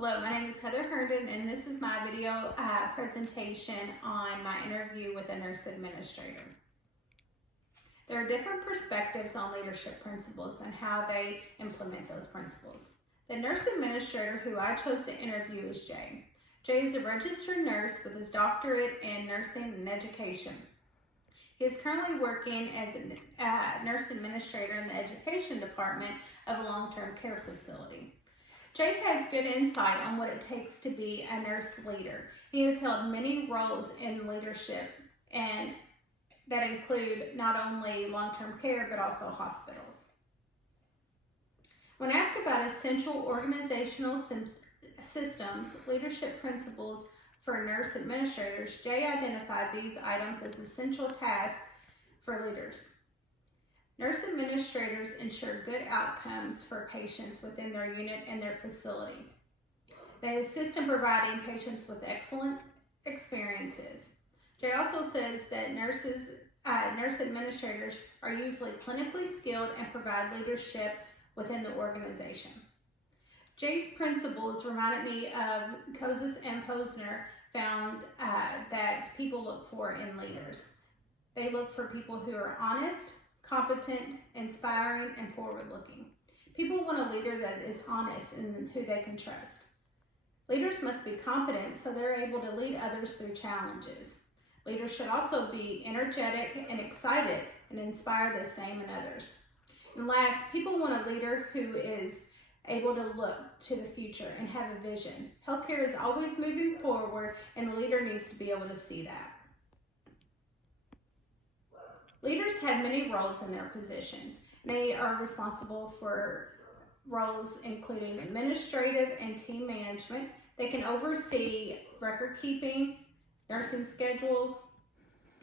Hello, my name is Heather Herndon, and this is my video presentation on my interview with a nurse administrator. There are different perspectives on leadership principles and how they implement those principles. The nurse administrator who I chose to interview is Jay. Jay is a registered nurse with his doctorate in nursing and education. He is currently working as a nurse administrator in the education department of a long-term care facility. Jay has good insight on what it takes to be a nurse leader. He has held many roles in leadership, and that include not only long-term care but also hospitals. When asked about essential organizational systems, leadership principles for nurse administrators, Jay identified these items as essential tasks for leaders. Nurse administrators ensure good outcomes for patients within their unit and their facility. They assist in providing patients with excellent experiences. Jay also says that nurse administrators are usually clinically skilled and provide leadership within the organization. Jay's principles reminded me of Kouzes and Posner found that people look for in leaders. They look for people who are honest, competent, inspiring, and forward-looking. People want a leader that is honest and who they can trust. Leaders must be competent so they're able to lead others through challenges. Leaders should also be energetic and excited and inspire the same in others. And last, people want a leader who is able to look to the future and have a vision. Healthcare is always moving forward, and the leader needs to be able to see that. Leaders have many roles in their positions. They are responsible for roles including administrative and team management. They can oversee record keeping, nursing schedules,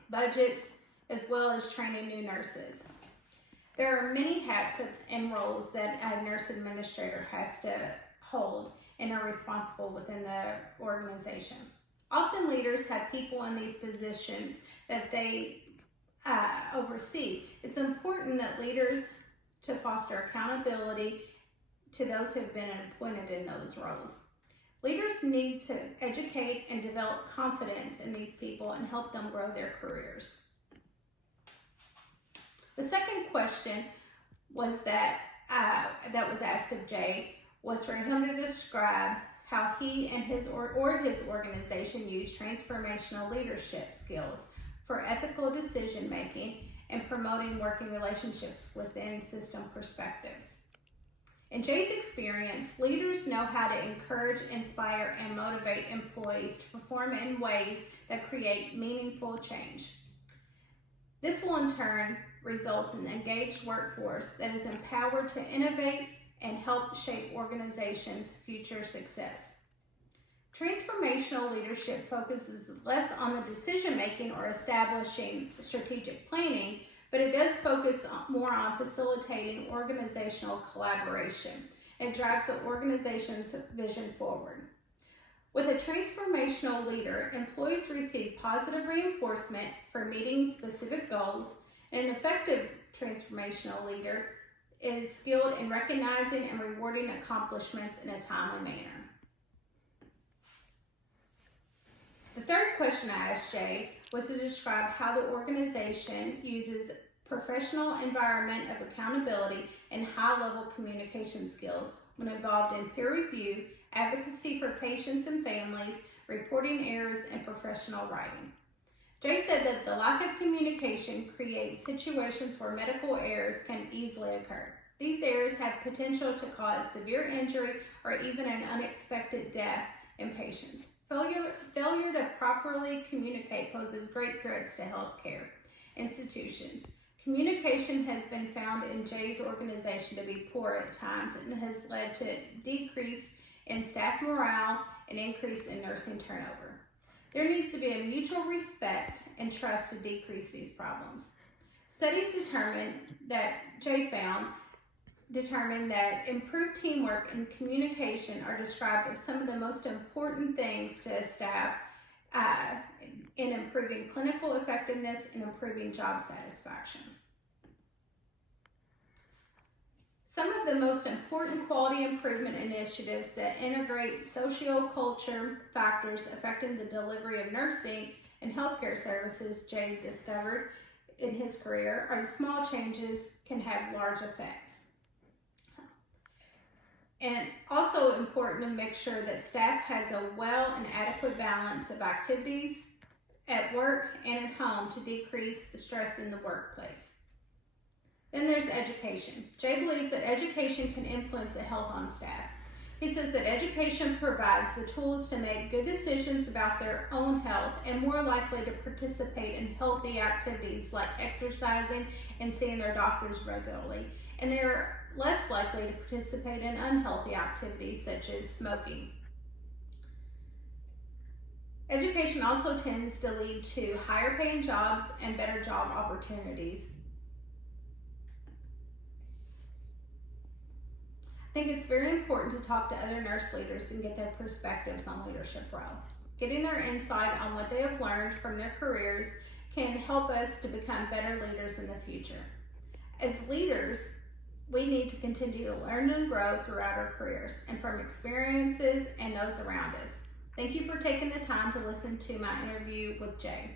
budgets, as well as training new nurses. There are many hats and roles that a nurse administrator has to hold and are responsible within the organization. Often leaders have people in these positions that they oversee. It's important that leaders to foster accountability to those who have been appointed in those roles. Leaders need to educate and develop confidence in these people and help them grow their careers. The second question was that was asked of Jay was for him to describe how he and his organization use transformational leadership skills for ethical decision making and promoting working relationships within system perspectives. In Jay's experience, leaders know how to encourage, inspire, and motivate employees to perform in ways that create meaningful change. This will in turn result in an engaged workforce that is empowered to innovate and help shape organizations' future success. Transformational leadership focuses less on the decision-making or establishing strategic planning, but it does focus more on facilitating organizational collaboration. It drives the organization's vision forward. With a transformational leader, employees receive positive reinforcement for meeting specific goals, and an effective transformational leader is skilled in recognizing and rewarding accomplishments in a timely manner. The third question I asked Jay was to describe how the organization uses professional environment of accountability and high-level communication skills when involved in peer review, advocacy for patients and families, reporting errors, and professional writing. Jay said that the lack of communication creates situations where medical errors can easily occur. These errors have potential to cause severe injury or even an unexpected death in patients. Failure to properly communicate poses great threats to healthcare institutions. Communication has been found in Jay's organization to be poor at times and has led to decrease in staff morale and increase in nursing turnover. There needs to be a mutual respect and trust to decrease these problems. Studies determined that improved teamwork and communication are described as some of the most important things to staff in improving clinical effectiveness and improving job satisfaction. Some of the most important quality improvement initiatives that integrate socio-culture factors affecting the delivery of nursing and healthcare services Jay discovered in his career are small changes can have large effects. And also important to make sure that staff has a well and adequate balance of activities at work and at home to decrease the stress in the workplace. Then there's education. Jay believes that education can influence the health on staff. He says that education provides the tools to make good decisions about their own health and more likely to participate in healthy activities like exercising and seeing their doctors regularly. And they're less likely to participate in unhealthy activities such as smoking. Education also tends to lead to higher paying jobs and better job opportunities. I think it's very important to talk to other nurse leaders and get their perspectives on leadership role. Getting their insight on what they have learned from their careers can help us to become better leaders in the future. As leaders, we need to continue to learn and grow throughout our careers and from experiences and those around us. Thank you for taking the time to listen to my interview with Jay.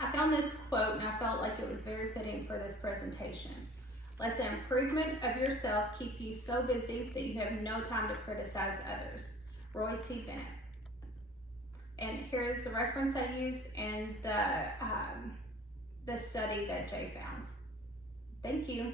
I found this quote and I felt like it was very fitting for this presentation. Let the improvement of yourself keep you so busy that you have no time to criticize others. Roy T. Bennett. And here is the reference I used and the study that Jay found. Thank you.